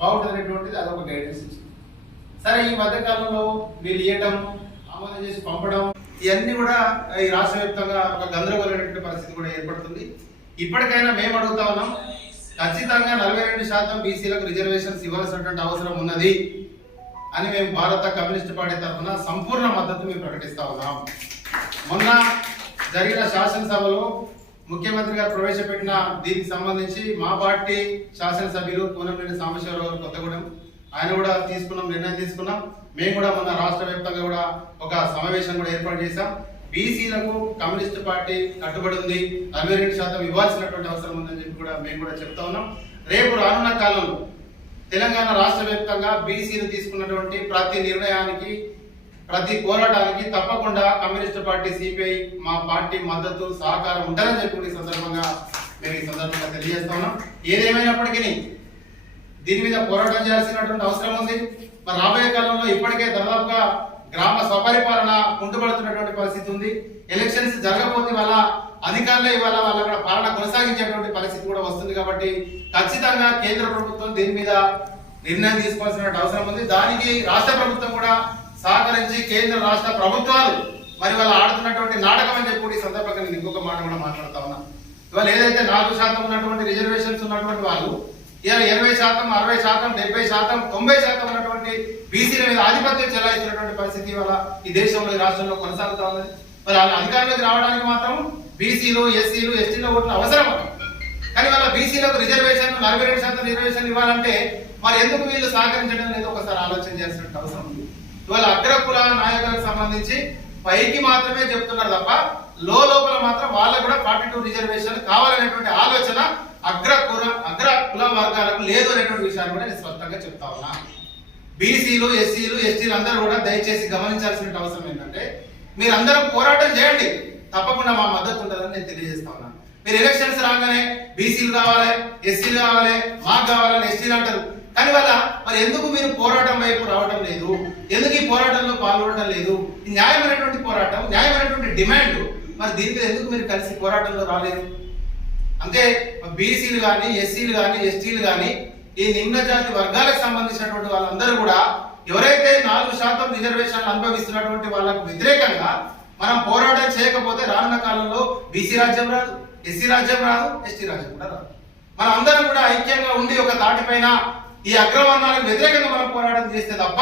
బాగుంటుంది అనేటువంటిది అదొక గైడెన్స్ ఇచ్చింది. సరే, ఈ మధ్యకాలంలో వీళ్ళు ఇవ్వటం, ఆమోదం చేసి పంపడం, ఇవన్నీ కూడా ఈ రాష్ట్ర వ్యాప్తంగా ఒక గందరగోళమైనటువంటి పరిస్థితి కూడా ఏర్పడుతుంది. ఇప్పటికైనా మేము అడుగుతా ఉన్నాం, ఖచ్చితంగా 42% బీసీలకు రిజర్వేషన్స్ ఇవ్వాల్సినటువంటి అవసరం ఉన్నది అని మేము భారత కమ్యూనిస్ట్ పార్టీ తరఫున సంపూర్ణ మద్దతు మేము ప్రకటిస్తా ఉన్నాం. మొన్న జరిగిన శాసనసభలో ముఖ్యమంత్రి గారు ప్రవేశపెట్టిన దీనికి సంబంధించి మా పార్టీ శాసనసభ్యులు కూనంనేని సాంబశివరావు కొత్తగూడెం ఆయన కూడా నిర్ణయం తీసుకున్నాం. మేము కూడా మొన్న రాష్ట్ర వ్యాప్తంగా కూడా ఒక సమావేశం కూడా ఏర్పాటు చేశాం. బీసీలకు కమ్యూనిస్ట్ పార్టీ కట్టుబడి ఉంది, 42% ఇవ్వాల్సినటువంటి అవసరం ఉందని చెప్పి కూడా మేము కూడా చెప్తా ఉన్నాం. రేపు రానున్న కాలంలో తెలంగాణ రాష్ట్ర వ్యాప్తంగా బీసీలు తీసుకున్నటువంటి ప్రతి నిర్ణయానికి, ప్రతి పోరాటానికి తప్పకుండా కమ్యూనిస్ట్ పార్టీ సిపిఐ మా పార్టీ మద్దతు సహకారం ఉంటుందని చెప్పి సందర్భంగా మేము ఈ సందర్భంగా తెలియజేస్తా ఉన్నాం. ఏదేమైనప్పటికీ దీని మీద పోరాటం చేయాల్సినటువంటి అవసరం ఉంది. మరి రాబోయే కాలంలో ఇప్పటికే దాదాపుగా గ్రామ స్వపరిపాలన కుంటుపడుతున్నటువంటి పరిస్థితి ఉంది. ఎలక్షన్స్ జరగబోతే వాళ్ళ అధికారులే ఇవాళ వాళ్ళ కూడా పాలన కొనసాగించేటువంటి పరిస్థితి కూడా వస్తుంది. కాబట్టి ఖచ్చితంగా కేంద్ర ప్రభుత్వం దీని మీద నిర్ణయం తీసుకోవాల్సిన అవసరం ఉంది. దానికి రాష్ట్ర ప్రభుత్వం కూడా సహకరించి కేంద్ర రాష్ట్ర ప్రభుత్వాలు మరి వాళ్ళు ఆడుతున్నటువంటి నాటకం అని చెప్పి ఈ సందర్భంగా నేను ఇంకొక మాట కూడా మాట్లాడుతా ఉన్నా. ఇవాళ ఏదైతే 4% ఉన్నటువంటి రిజర్వేషన్స్ ఉన్నటువంటి వాళ్ళు ఇవాళ 20%, 60%, 70%, 90% ఉన్నటువంటి బీసీల మీద ఆధిపత్యం చెలాయిస్తున్నటువంటి పరిస్థితి ఇవాళ ఈ దేశంలో, ఈ రాష్ట్రంలో కొనసాగుతా ఉన్నది. మరి వాళ్ళ అధికారంలోకి రావడానికి మాత్రం బీసీలు, ఎస్సీలు, ఎస్టీల ఓట్లు అవసరం. కానీ వాళ్ళ బీసీలకు రిజర్వేషన్ 42% రిజర్వేషన్ ఇవ్వాలంటే మరి ఎందుకు వీళ్ళు సహకరించడం లేదు ఒకసారి ఆలోచన చేయాల్సిన అవసరం ఉంది. ఇవాళ అగ్రకుల నాయకులకు సంబంధించి పైకి మాత్రమే చెప్తున్నారు తప్ప లోపల మాత్రం వాళ్ళకు కూడా 42 రిజర్వేషన్ కావాలనేటువంటి ఆలోచన అగ్ర కుల వర్గాలకు లేదు అనేటువంటి విషయాన్ని కూడా నేను స్పష్టంగా చెప్తా ఉన్నా. బీసీలు, ఎస్సీలు, ఎస్టీలు అందరూ కూడా దయచేసి గమనించాల్సిన అవసరం ఏంటంటే మీరందరూ పోరాటం చేయండి, తప్పకుండా మా మద్దతు ఉంటుందని నేను తెలియజేస్తా ఉన్నాను. మీరు ఎలక్షన్స్ రాగానే బీసీలు కావాలి, ఎస్సీలు కావాలి, మాకు కావాలని ఎస్టీలు అంటారు. కానీ వాళ్ళ మరి ఎందుకు మీరు పోరాటం వైపు రావడం లేదు? ఎందుకు ఈ పోరాటంలో పాల్గొనడం లేదు? న్యాయమైనటువంటి పోరాటం, న్యాయమైనటువంటి డిమాండ్, మరి దీని మీద ఎందుకు మీరు కలిసి పోరాటంలో రాలేదు? అంటే బీసీలు కానీ, ఎస్సీలు కానీ, ఎస్టీలు కానీ, ఈ నిమ్న జాతి వర్గాలకు సంబంధించినటువంటి వాళ్ళందరూ కూడా ఎవరైతే 4% రిజర్వేషన్లు అనుభవిస్తున్నటువంటి వాళ్ళకు వ్యతిరేకంగా మనం పోరాటం చేయకపోతే రానున్న కాలంలో బీసీ రాజ్యం రాదు, ఎస్సీ రాజ్యం రాదు, ఎస్టీ రాజ్యం కూడా రాదు. మనం అందరం కూడా ఐక్యంగా ఉండి ఒక తాటిపైన ఈ అగ్రవర్ణాలకు వ్యతిరేకంగా మనం పోరాటం చేస్తే తప్ప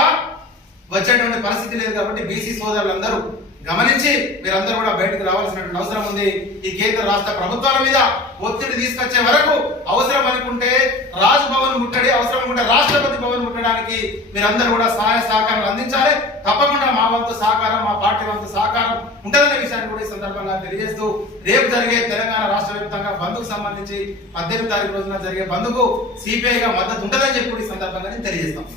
వచ్చేటువంటి పరిస్థితి లేదు. కాబట్టి బీసీ సోదరులందరూ గమనించి మీరందరూ కూడా బయటకు రావాల్సినటువంటి అవసరం ఉంది. ఈ కేంద్ర రాష్ట్ర ప్రభుత్వాల మీద ఒత్తిడి తీసుకొచ్చే వరకు అవసరం అనుకుంటే రాజ్భవన్ ముట్టడి, అవసరం అనుకుంటే రాష్ట్రపతి భవన్ ముట్టడానికి మీరందరూ కూడా సహాయ సహకారాలు అందించాలి. తప్పకుండా మా వంతు సహకారం, మా పార్టీ వంతు సహకారం ఉంటుందనే విషయాన్ని కూడా ఈ సందర్భంగా తెలియజేస్తూ రేపు జరిగే తెలంగాణ రాష్ట్ర వ్యాప్తంగా బంద్కు సంబంధించి 18వ తారీఖు రోజున జరిగే బంద్కు సిపిఐగా మద్దతు ఉంటుందని చెప్పి ఈ సందర్భంగా నేను తెలియజేస్తాం.